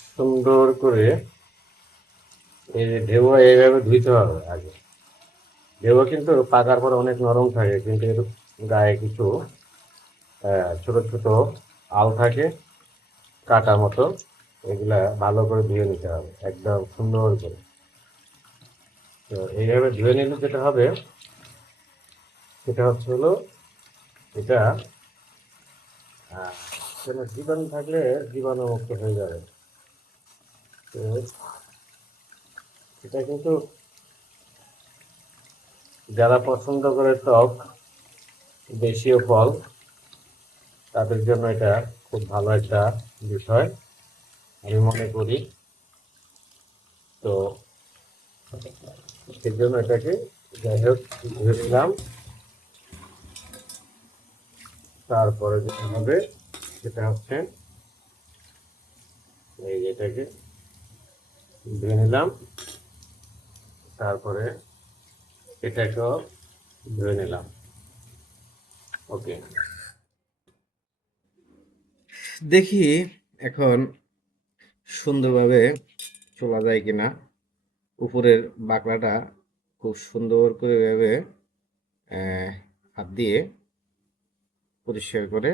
সুন্দর করে এই যে ঢেউয়া এইভাবে ধুইতে হবে আগে। ঢেউয়া কিন্তু পাকার পরে অনেক নরম থাকে, কিন্তু এর গায়ে কিছু ছোট ছোট আল থাকে, কাটা মতো। এগুলা ভালো করে ধুয়ে নিতে হবে একদম সুন্দর করে। তো এইভাবে ধুয়ে নিলে যেটা হবে, সেটা হচ্ছে হলো এটা কোনো জীবাণু থাকলে জীবাণু মুক্ত হয়ে যাবে। তো এটা কিন্তু যারা পছন্দ করে টক দেশীয় ফল, তাদের জন্য এটা খুব ভালো একটা বিষয় আমি মনে করি। তো সেই জন্য এটাকে যাই হোক ধুয়ে নিলাম। তারপরে যেটা হবে সেটা হচ্ছে এই যে এটাকে ধুয়ে নিলাম, তারপরে এটাকেও ধুয়ে নিলাম। ওকে, দেখি এখন সুন্দরভাবে চলা যায় কিনা। উপরের বাকলাটা খুব সুন্দর করে এভাবে হাত দিয়ে পরিষ্কার করে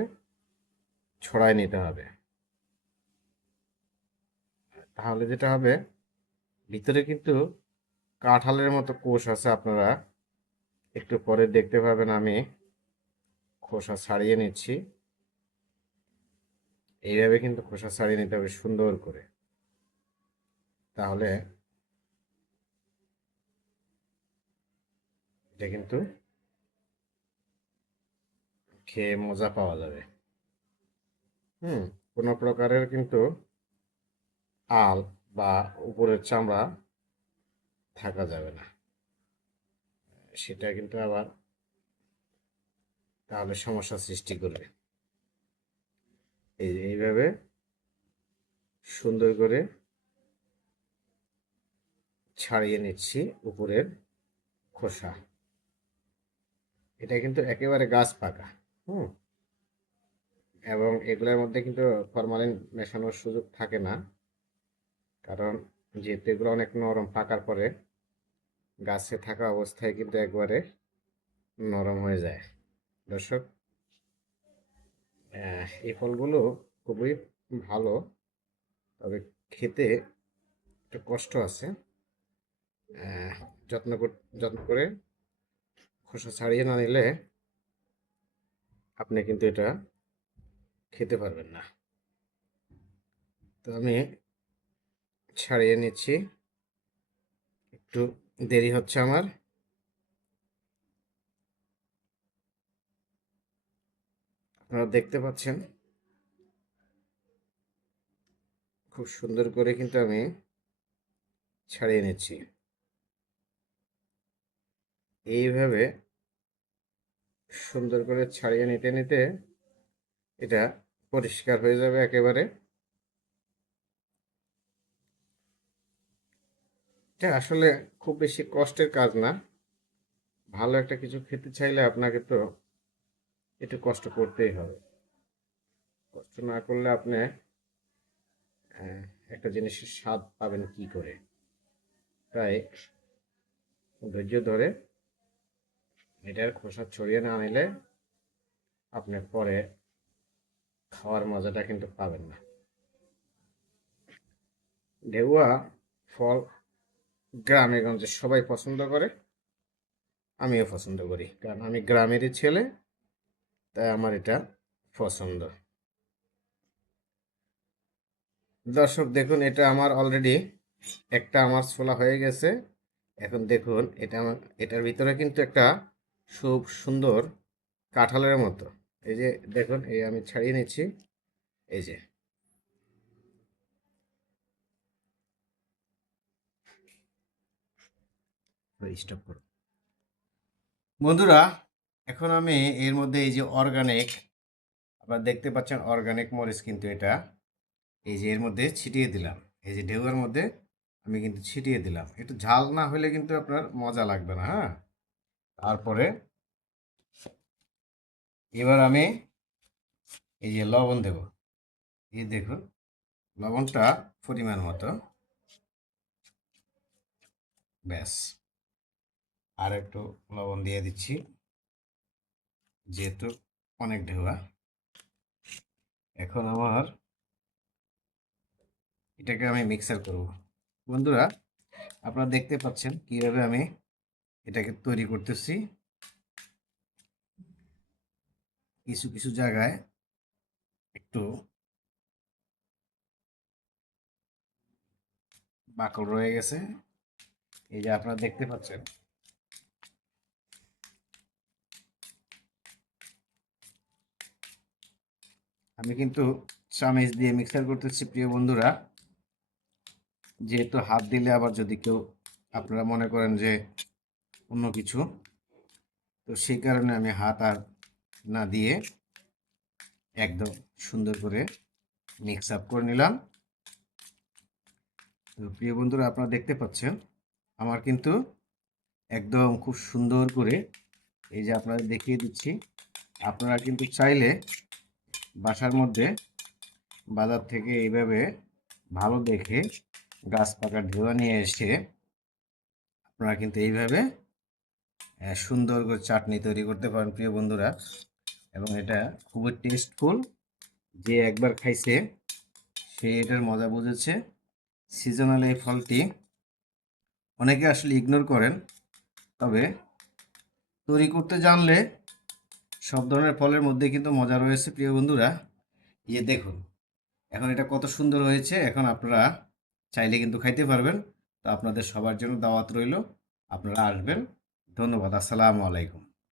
ছড়ায় নিতে হবে। তাহলে যেটা হবে, ভিতরে কিন্তু কাঁঠালের মতো কোষ আছে, আপনারা একটু পরে দেখতে পাবেন। আমি খোসা ছাড়িয়ে নিচ্ছি। এইভাবে কিন্তু খোসা ছাড়িয়ে নিতে হবে সুন্দর করে, তাহলে এটা কিন্তু খেয়ে মজা পাওয়া যাবে। হুম, কোনো প্রকারের কিন্তু আল বা উপরের চামড়া থাকা যাবে না, সেটা কিন্তু আবার তাহলে সমস্যা সৃষ্টি করবে। এই যে এইভাবে সুন্দর করে ছাড়িয়ে নিচ্ছি উপরের খোসা। এটা কিন্তু একেবারে গাছ পাকা। হুম, এবং এগুলোর মধ্যে কিন্তু ফরমালিন মেশানোর সুযোগ থাকে না, কারণ যেহেতু এগুলো অনেক নরম, পাকার পরে গাছে থাকা অবস্থায় কিন্তু একবারে নরম হয়ে যায়। দর্শক, এই ফলগুলো খুবই ভালো, তবে খেতে একটু কষ্ট আছে। আহ, যত্ন করে খোসা ছাড়িয়ে না নিলে আপনি কিন্তু এটা খেতে পারবেন না। তো আমি ছাড়িয়ে নিচ্ছি, একটু দেরি হচ্ছে আমার। আপনারা দেখতে পাচ্ছেন খুব সুন্দর করে কিন্তু আমি ছাড়িয়ে নিচ্ছি। এইভাবে সুন্দর করে ছাড়িয়ে নিতে নিতে এটা পরিষ্কার হয়ে যাবে একেবারে। এটা আসলে খুব বেশি কষ্টের কাজ না। ভালো একটা কিছু খেতে চাইলে আপনাকে তো একটু কষ্ট করতেই হবে। কষ্ট না করলে আপনি একটা জিনিসের স্বাদ পাবেন কি করে? তাই ধৈর্য ধরে এটার খোসা ছড়িয়ে না নিলে আপনি পরে খাওয়ার মজাটা কিন্তু পাবেন না। ঢেউয়া ফল গ্রামে গঞ্জে সবাই পছন্দ করে, আমিও পছন্দ করি, কারণ আমি গ্রামেরই ছেলে, তাই আমার এটা পছন্দ। দর্শক দেখুন, এটা আমার অলরেডি একটা আমার ছোলা হয়ে গেছে। এখন দেখুন, এটা আমার, এটার ভিতরে কিন্তু একটা খুব সুন্দর কাঁঠালের মতো। এই যে দেখুন, এই আমি ছাড়িয়ে নিচ্ছি। এই যে স্টপ করুন বন্ধুরা। এখন আমি এর মধ্যে এই যে অর্গানিক, আপনারা দেখতে পাচ্ছেন অর্গানিক মরিচ, কিন্তু এটা এই যে এর মধ্যে ছিটিয়ে দিলাম। এই যে ঢেউয়ের মধ্যে আমি কিন্তু ছিটিয়ে দিলাম। একটু ঝাল না হলে কিন্তু আপনার মজা লাগবে না। হ্যাঁ, তারপরে এবার আমি এই যে লবণ দেব। এই দেখুন, লবণটা পরিমাণ মতো, ব্যাস। আর একটু লবণ দিয়ে দিচ্ছি, যেহেতু অনেক ঢেউয়া। এখন আমার এটাকে আমি মিক্সার করব। বন্ধুরা, আপনারা দেখতে পাচ্ছেন কিভাবে আমি এটাকে তৈরি করতেছি। কিছু কিছু জায়গায় একটু বাকল রয়ে গেছে, এই যে আপনারা দেখতে পাচ্ছেন। আমি কিন্তু চামিচ দিয়ে মিক্সার করতেছি প্রিয় বন্ধুরা, যেহেতু হাত দিলে আবার যদি কেউ আপনারা মনে করেন যে অন্য কিছু, তো সেই কারণে আমি হাত আর না দিয়ে একদম সুন্দর করে মিক্স আপ করে নিলাম। তো প্রিয় বন্ধুরা, আপনারা দেখতে পাচ্ছেন আমার কিন্তু একদম খুব সুন্দর করে, এই যে আপনাদের দেখিয়ে দিচ্ছি। আপনারা কিন্তু চাইলে বাসার মধ্যে বাজার থেকে এইভাবে ভালো দেখে গাছ পাকার ঢেউয়া নিয়ে এসে আপনারা কিন্তু এইভাবে সুন্দর করে চাটনি তৈরি করতে পারেন প্রিয় বন্ধুরা, এবং এটা খুবই টেস্টফুল। যে একবার খাইছে সে এটার মজা বুঝেছে। সিজনাল এই ফলটি অনেকে আসলে ইগনোর করেন, তবে তৈরি করতে জানলে সব ধরনের ফলের মধ্যে কিন্তু মজা রয়েছে প্রিয় বন্ধুরা। ইয়ে দেখুন, এখন এটা কত সুন্দর হয়েছে। এখন আপনারা চাইলে কিন্তু খাইতে পারবেন। তো আপনাদের সবার জন্য দাওয়াত রইল, আপনারা আসবেন। ধন্যবাদ। আসসালামু আলাইকুম।